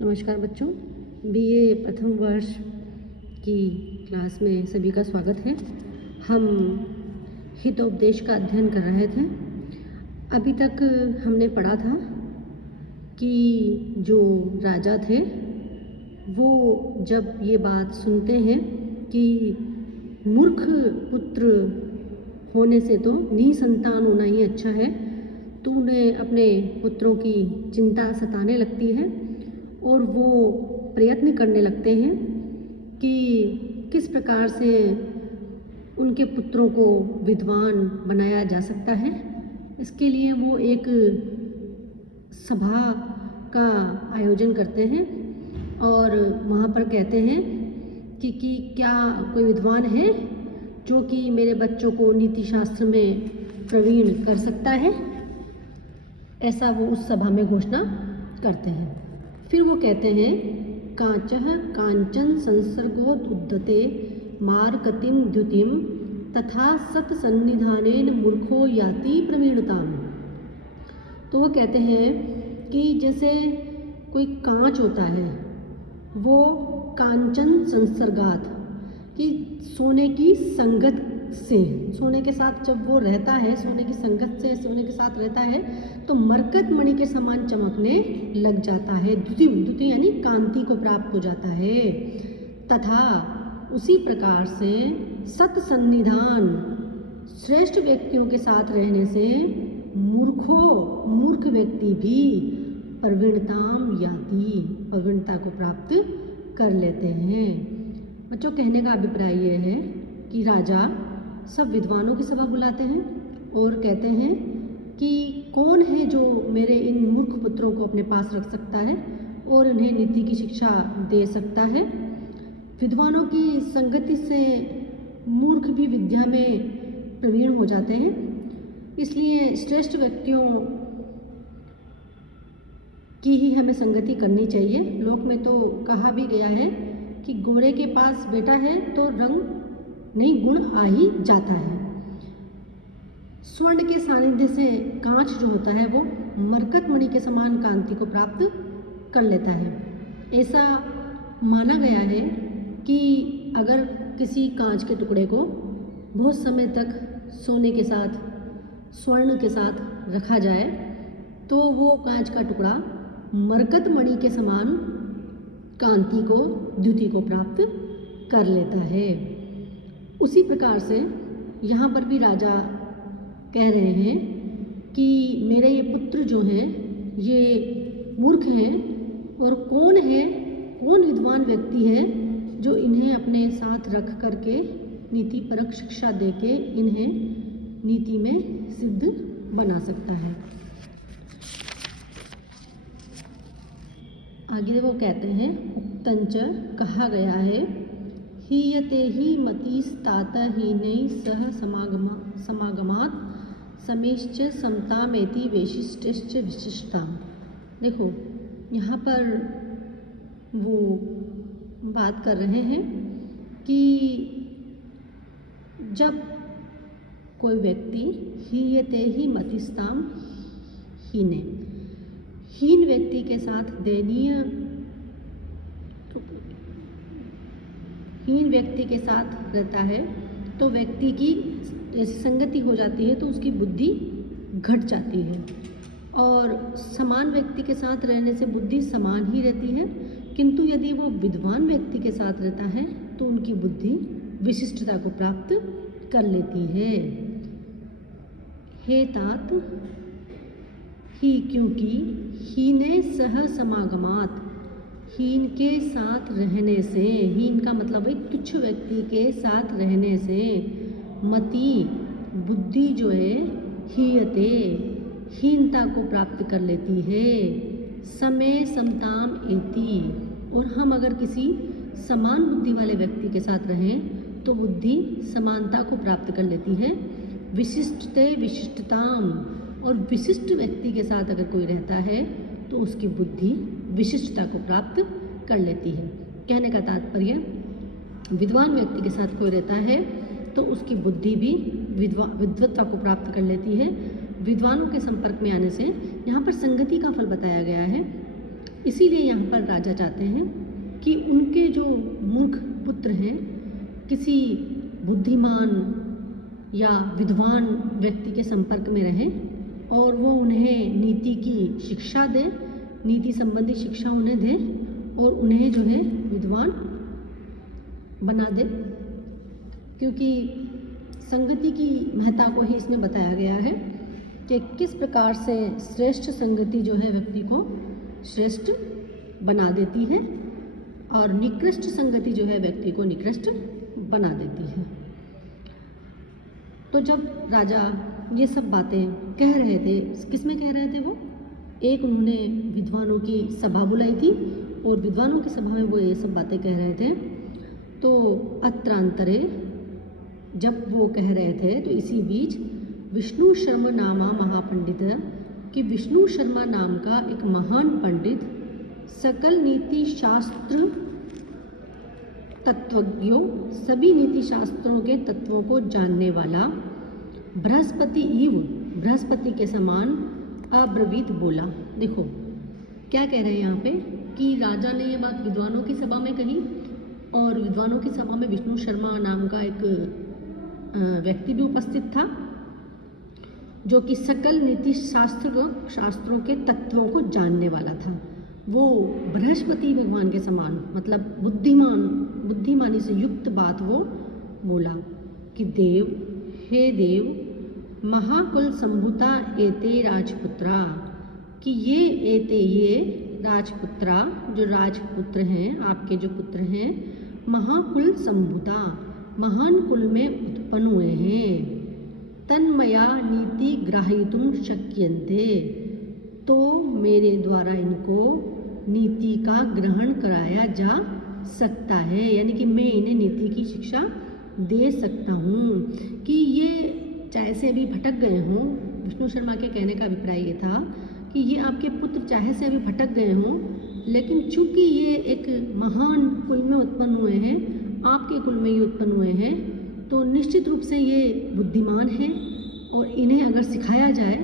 नमस्कार बच्चों, बीए प्रथम वर्ष की क्लास में सभी का स्वागत है। हम हितोपदेश का अध्ययन कर रहे थे। अभी तक हमने पढ़ा था कि जो राजा थे वो जब ये बात सुनते हैं कि मूर्ख पुत्र होने से तो निसंतान होना ही अच्छा है, तो उन्हें अपने पुत्रों की चिंता सताने लगती है और वो प्रयत्न करने लगते हैं कि किस प्रकार से उनके पुत्रों को विद्वान बनाया जा सकता है। इसके लिए वो एक सभा का आयोजन करते हैं और वहाँ पर कहते हैं कि क्या कोई विद्वान है जो कि मेरे बच्चों को नीति शास्त्र में प्रवीण कर सकता है। ऐसा वो उस सभा में घोषणा करते हैं। फिर वो कहते हैं कांचः कांचन संसर्गोदुद्धते मार्कतिम द्युतिम तथा सत्सन्निधानेन मूर्खो याति प्रवीणताम। तो वो कहते हैं कि जैसे कोई कांच होता है वो कांचन संसर्गात कि सोने की संगत से, सोने के साथ जब वो रहता है, सोने की संगत से सोने के साथ रहता है तो मरकत मणि के समान चमकने लग जाता है। द्युति यानी कांति को प्राप्त हो जाता है। तथा उसी प्रकार से सत्सन्निधान श्रेष्ठ व्यक्तियों के साथ रहने से मूर्ख व्यक्ति भी प्रवीणताम याति, प्रवीणता को प्राप्त कर लेते हैं। बच्चों, कहने का अभिप्राय ये है कि राजा सब विद्वानों की सभा बुलाते हैं और कहते हैं कि कौन है जो मेरे इन मूर्ख पुत्रों को अपने पास रख सकता है और उन्हें नीति की शिक्षा दे सकता है। विद्वानों की संगति से मूर्ख भी विद्या में प्रवीण हो जाते हैं। इसलिए श्रेष्ठ व्यक्तियों की ही हमें संगति करनी चाहिए। लोक में तो कहा भी गया है कि गोरे के पास बेटा है तो रंग नहीं गुण आ ही जाता है। स्वर्ण के सानिध्य से कांच जो होता है वो मरकत मणि के समान कांति को प्राप्त कर लेता है। ऐसा माना गया है कि अगर किसी कांच के टुकड़े को बहुत समय तक सोने के साथ, स्वर्ण के साथ रखा जाए तो वो कांच का टुकड़ा मरकत मणि के समान कांति को, द्युति को प्राप्त कर लेता है। उसी प्रकार से यहाँ पर भी राजा कह रहे हैं कि मेरे ये पुत्र जो हैं ये मूर्ख हैं और कौन विद्वान व्यक्ति है जो इन्हें अपने साथ रख करके नीति परक शिक्षा देके इन्हें नीति में सिद्ध बना सकता है। आगे वो कहते हैं उक्तंच कहा गया है हीयते ही मतिस्तात हीनैः सह समागमात् समेश्च समतामेति वैशिष्ट्यश्च विशिष्टता। देखो, यहाँ पर वो बात कर रहे हैं कि जब कोई व्यक्ति हीयते ही मतिस्ताम हीने, हीन व्यक्ति के साथ हीन व्यक्ति के साथ रहता है तो व्यक्ति की जैसे संगति हो जाती है तो उसकी बुद्धि घट जाती है और समान व्यक्ति के साथ रहने से बुद्धि समान ही रहती है। किंतु यदि वो विद्वान व्यक्ति के साथ रहता है तो उनकी बुद्धि विशिष्टता को प्राप्त कर लेती है। हे तात ही, क्योंकि हीने सह समागमात, हीन के साथ रहने से, हीन का मतलब है तुच्छ व्यक्ति के साथ रहने से मति, बुद्धि जो है हीयते, हीनता को प्राप्त कर लेती है। समय समताम एति, और हम अगर किसी समान बुद्धि वाले व्यक्ति के साथ रहें तो बुद्धि समानता को प्राप्त कर लेती है। विशिष्टते विशिष्टताम, और विशिष्ट व्यक्ति के साथ अगर कोई रहता है तो उसकी बुद्धि विशिष्टता को प्राप्त कर लेती है। कहने का तात्पर्य, विद्वान व्यक्ति के साथ कोई रहता है तो उसकी बुद्धि भी विद्वत्ता को प्राप्त कर लेती है। विद्वानों के संपर्क में आने से, यहाँ पर संगति का फल बताया गया है इसीलिए यहाँ पर राजा चाहते हैं कि उनके जो मूर्ख पुत्र हैं किसी बुद्धिमान या विद्वान व्यक्ति के संपर्क में रहें और वो उन्हें नीति की शिक्षा दे, नीति संबंधी शिक्षा उन्हें दे और उन्हें जो है विद्वान बना दे, क्योंकि संगति की महत्ता को ही इसमें बताया गया है कि किस प्रकार से श्रेष्ठ संगति जो है व्यक्ति को श्रेष्ठ बना देती है और निकृष्ट संगति जो है व्यक्ति को निकृष्ट बना देती है। तो जब राजा ये सब बातें कह रहे थे, किस में कह रहे थे वो? एक उन्होंने विद्वानों की सभा बुलाई थी और विद्वानों की सभा में वो ये सब बातें कह रहे थे। तो अत्रांतरे जब वो कह रहे थे तो इसी बीच विष्णु शर्मा नामा महापंडित, कि विष्णु शर्मा नाम का एक महान पंडित सकल नीति शास्त्र तत्वज्ञों, सभी नीति शास्त्रों के तत्वों को जानने वाला बृहस्पति इव, बृहस्पति के समान अब्रवीत बोला। देखो क्या कह रहे हैं यहाँ पे कि राजा ने ये बात विद्वानों की सभा में कही और विद्वानों की सभा में विष्णु शर्मा नाम का एक व्यक्ति भी उपस्थित था जो कि सकल नीति शास्त्रों के तत्वों को जानने वाला था। वो बृहस्पति भगवान के समान, मतलब बुद्धिमानी से युक्त बात वो बोला कि देव, हे देव, महाकुल संभुता एते राजपुत्रा, कि ये राजपुत्रा, जो राजपुत्र हैं, आपके जो पुत्र हैं, महाकुल संभुता, महान कुल में उत्पन्न हुए हैं, तन्मया नीति ग्राहितुम शक्यन्ते, तो मेरे द्वारा इनको नीति का ग्रहण कराया जा सकता है, यानी कि मैं इन्हें नीति की शिक्षा दे सकता हूँ। कि ये चाहे से अभी भटक गए हों, विष्णु शर्मा के कहने का अभिप्राय ये था कि ये आपके पुत्र चाहे से अभी भटक गए हों, लेकिन चूंकि ये एक महान कुल में उत्पन्न हुए हैं, आपके कुल में ये उत्पन्न हुए हैं, तो निश्चित रूप से ये बुद्धिमान हैं और इन्हें अगर सिखाया जाए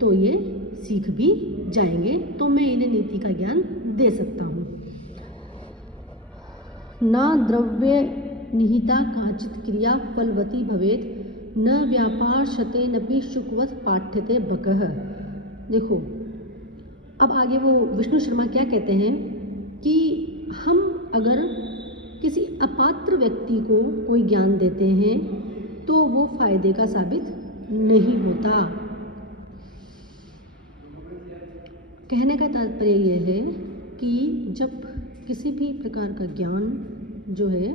तो ये सीख भी जाएंगे, तो मैं इन्हें नीति का ज्ञान दे सकता हूँ। न द्रव्य निहिता काचित क्रिया फलवती भवेत, न व्यापार शतेनपि शुकवत पाठ्यते बकः। देखो अब आगे वो विष्णु शर्मा क्या कहते हैं कि हम अगर किसी अपात्र व्यक्ति को कोई ज्ञान देते हैं तो वो फायदे का साबित नहीं होता। कहने का तात्पर्य यह है कि जब किसी भी प्रकार का ज्ञान जो है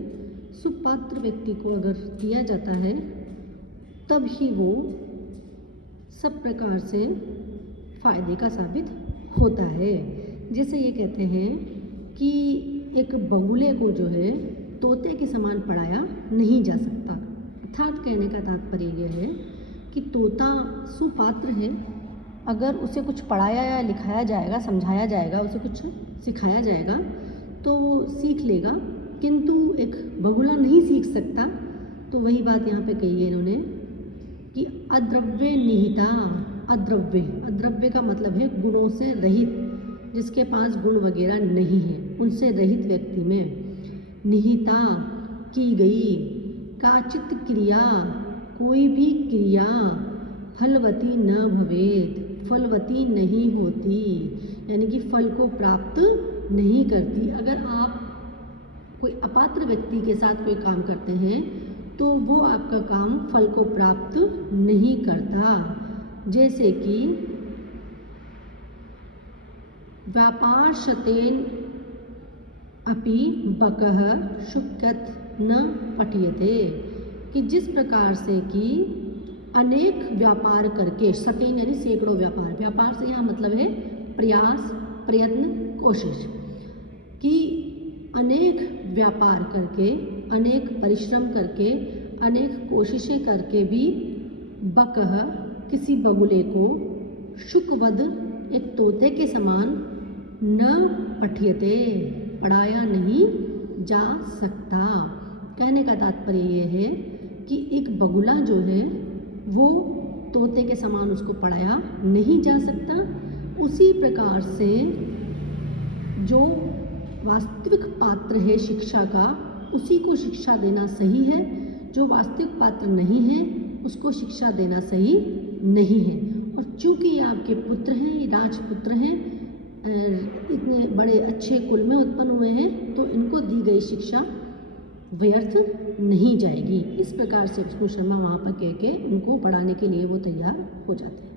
सुपात्र व्यक्ति को अगर दिया जाता है तब ही वो सब प्रकार से फायदे का साबित होता है। जैसे ये कहते हैं कि एक बगुले को जो है तोते के समान पढ़ाया नहीं जा सकता। अर्थात कहने का तात्पर्य यह है कि तोता सुपात्र है, अगर उसे कुछ पढ़ाया या लिखाया जाएगा, समझाया जाएगा, उसे कुछ सिखाया जाएगा तो वो सीख लेगा, किंतु एक बगुला नहीं सीख सकता। तो वही बात यहाँ पे कही है इन्होंने कि अद्रव्य निहिता, अद्रव्य का मतलब है गुणों से रहित, जिसके पास गुण वगैरह नहीं है, उनसे रहित व्यक्ति में निहिता की गई काचित क्रिया, कोई भी क्रिया फलवती न भवेत, फलवती नहीं होती, यानी कि फल को प्राप्त नहीं करती। अगर आप कोई अपात्र व्यक्ति के साथ कोई काम करते हैं तो वो आपका काम फल को प्राप्त नहीं करता। जैसे कि व्यापार शतेन अपि बकः शुक्यत न पठ्यते, कि जिस प्रकार से कि अनेक व्यापार करके, शतेन यानी सैकड़ों व्यापार, व्यापार से यहाँ मतलब है प्रयास, प्रयत्न, कोशिश, कि अनेक व्यापार करके, अनेक परिश्रम करके, अनेक कोशिशें करके भी बकः किसी बगुले को शुकवद एक तोते के समान न पठ्यते, पढ़ाया नहीं जा सकता। कहने का तात्पर्य यह है कि एक बगुला जो है वो तोते के समान उसको पढ़ाया नहीं जा सकता। उसी प्रकार से जो वास्तविक पात्र है शिक्षा का उसी को शिक्षा देना सही है, जो वास्तविक पात्र नहीं है उसको शिक्षा देना सही नहीं है। और चूँकि ये आपके पुत्र हैं, ये राजपुत्र हैं, इतने बड़े अच्छे कुल में उत्पन्न हुए हैं, तो इनको दी गई शिक्षा व्यर्थ नहीं जाएगी। इस प्रकार से विष्णु शर्मा वहाँ पर कह के उनको पढ़ाने के लिए वो तैयार हो जाते हैं।